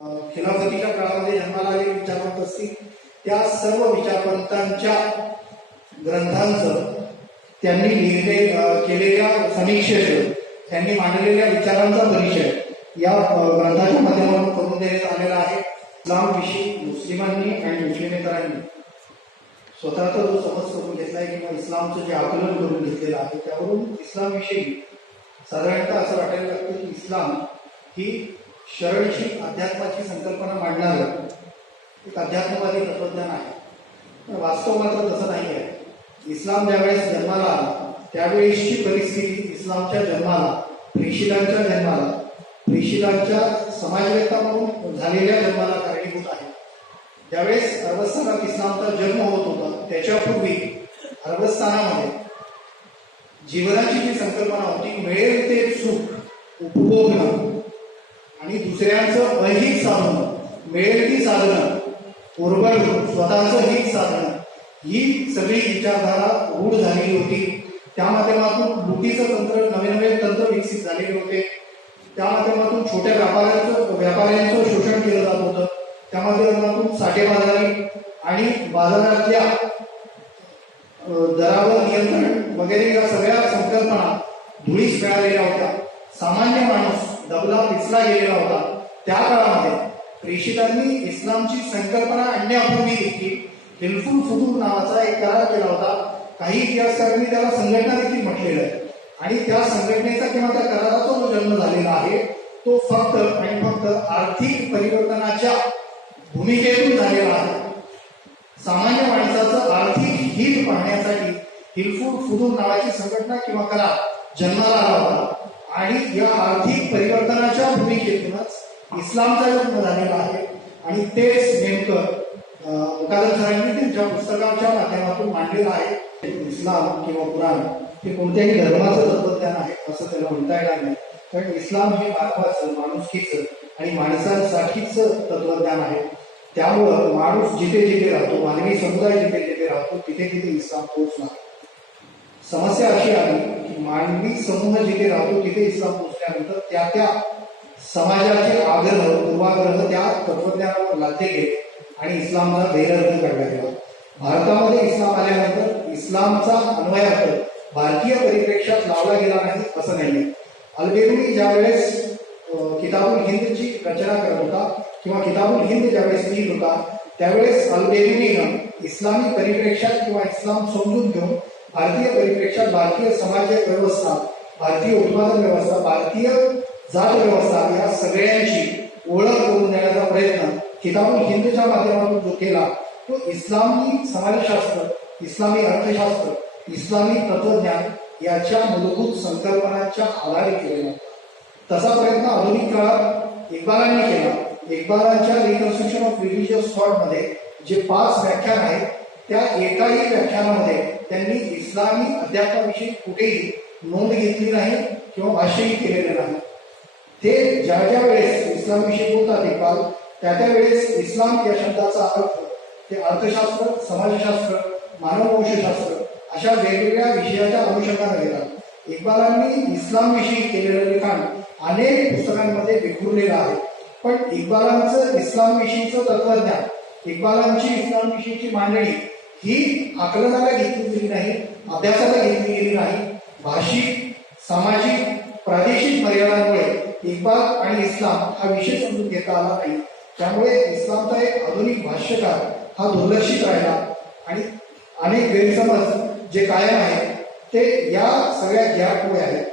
खिलाफतीच्या काळामध्ये जन्माला आलेले विचारवंत असतील त्या सर्व विचारवंतांच्या ग्रंथांचं त्यांनी लिहिले केलेल्या समीक्षेचं त्यांनी मांडलेल्या विचारांचा परिचय या ग्रंथाच्या माध्यमातून करून देण्यात आलेला आहे. इस्लामविषयी मुस्लिमांनी आणि मुस्लिमेतरांनी स्वतःचा जो समज करून घेतलाय किंवा इस्लामचं जे आकलन करून घेतलेलं आहे त्यावरून इस्लामविषयी साधारणतः असं वाटायला लागतं की इस्लाम ही शरणशी अध्यात्माची संकल्पना मांडणारं एक अध्यात्मवादी तत्वज्ञान आहे. पण वास्तव मात्र तसं नाही आहे. इस्लाम ज्यावेळेस जन्माला आला त्यावेळेसची परिस्थिती इस्लामच्या जन्माला प्रेषितांच्या जन्माला प्रेषितांच्या समाजवेत्ता म्हणून झालेल्या जन्माला कारणीभूत आहे. ज्यावेळेस अरबस्थानात इस्लामचा जन्म होत होता त्याच्यापूर्वी अरबस्थानामध्ये जीवनाची जी संकल्पना होती मिळेल ते सुख उपभोगणं आणि दुसऱ्यांचं अहित साधणं मिळेल ती साधणं उर्वर स्वतःचं हित साधणं ही सगळी विचारधारा रूढ झालेली होती. त्या माध्यमातून लुटीचं तंत्र नवे नवे तंत्र विकसित झालेले होते. त्या माध्यमातून छोट्या व्यापाऱ्यांचं व्यापाऱ्यांचं शोषण केलं जात होतं. त्या माध्यमातून साठेबाजारी आणि बाजारातल्या दरावर नियंत्रण वगैरे या सगळ्या संकल्पना धुळीस मिळालेल्या होत्या. सामान्य माणूस दबला पिचला गेलेला होता. त्या काळामध्ये प्रेषितांनी इस्लामची संकल्पना आणण्यापूर्वी देखील हिलफुल फुदूर नावाचा एक करार केला होता. काही इतिहासकारांनी त्याला संघटना देखील म्हटलेलं आहे. आणि त्या संघटनेचा किंवा त्या कराराचा जो जन्म झालेला आहे तो फक्त आणि फक्त आर्थिक परिवर्तनाच्या भूमिकेतून झालेला आहे. सामान्य माणसाचं आर्थिक हित पाहण्यासाठी हिलफूड फुदूर नावाची संघटना किंवा कला जन्माला आला होता. आणि या आर्थिक परिवर्तनाच्या भूमिकेतूनच इस्लामचा जन्म झालेला आहे. आणि तेच नेमकं अं, मुकादम सरांनी त्यांच्या पुस्तकाच्या माध्यमातून मांडलेलं आहे इस्लाम किंवा कुराण हे कोणत्याही धर्माचं तत्वज्ञान आहे असं त्याला म्हणता येणार नाही. कारण इस्लाम हे मानवाचं माणुसकीचं आणि माणसांसाठीच तत्वज्ञान आहे. त्यामुळं माणूस जिथे जिथे राहतो मानवी समुदाय जिथे जिथे राहतो तिथे तिथे इस्लाम पोहोचणार समस्या अशी आली आणि मी समूह जिथे राहतो तिथे इस्लाम पोहोचल्यानंतर त्या त्या समाजाचे आग्रह पूर्वाग्रह त्या तत्वज्ञानावर लाते गेले आणि इस्लामचा गैरअर्थ करण्यात आला. भारतामध्ये इस्लाम आल्यानंतर इस्लामचा अन्वयार्थ भारतीय परिप्रेक्षात लावला गेला नाही असं नाही. अल्बेरुनी ज्यावेळेस किताबुल हिंदची रचना करत होता किंवा किताबुल हिंद ज्यावेळेस लिहित होता त्यावेळेस अलबेरुनीनं इस्लामी परिप्रेक्षात किंवा इस्लाम समजून घेऊन भारतीय परिप्रेक्षात भारतीय समाज व्यवस्था भारतीय उत्पादन व्यवस्था भारतीय जात व्यवस्था या सगळ्यांची ओळख करून देण्याचा प्रयत्न किताबुल हिंदच्या माध्यमातून जो केला तो इस्लामी समाजशास्त्र इस्लामी अर्थशास्त्र इस्लामी तत्वज्ञान याच्या मूलभूत संकल्पनांच्या आधारे केलेला. तसा प्रयत्न आधुनिक काळात इक्बालांनी केला. इक्बालांच्या रिकन्स्ट्रक्शन ऑफ रिलिजियस थॉटमध्ये जे पाच व्याख्यान आहेत त्या एकाही व्याख्यानामध्ये त्यांनी इस्लामी अध्यात्माविषयी कुठेही नोंद घेतली नाही किंवा भाष्यही केलेलं नाही. ते ज्या ज्या वेळेस इस्लामविषयी बोलतात इक्बाल त्या त्या वेळेस इस्लाम या शब्दाचा अर्थ ते अर्थशास्त्र समाजशास्त्र मानववंशशास्त्र अशा वेगवेगळ्या विषयाच्या अनुषंगाने घेतात. इक्बालांनी इस्लामविषयी केलेलं लिखाण अनेक पुस्तकांमध्ये विखुरलेलं आहे. पण इक्बालांचं इस्लामविषयीचं तत्वज्ञान इक्बालांची इस्लामविषयीची मांडणी ही आकलनाला घेतली गेली नाही अभ्यासाला घेतली गेली नाही. भाषिक सामाजिक प्रादेशिक मर्यादांमुळे इक्बाल आणि इस्लाम हा विषय समजून घेता आला नाही. त्यामुळे इस्लामचा एक आधुनिक भाष्यकार हा दुर्लक्षित राहिला आणि अनेक गैरसमज जे कायम आहेत ते या सगळ्या गॅपमुळे आहेत.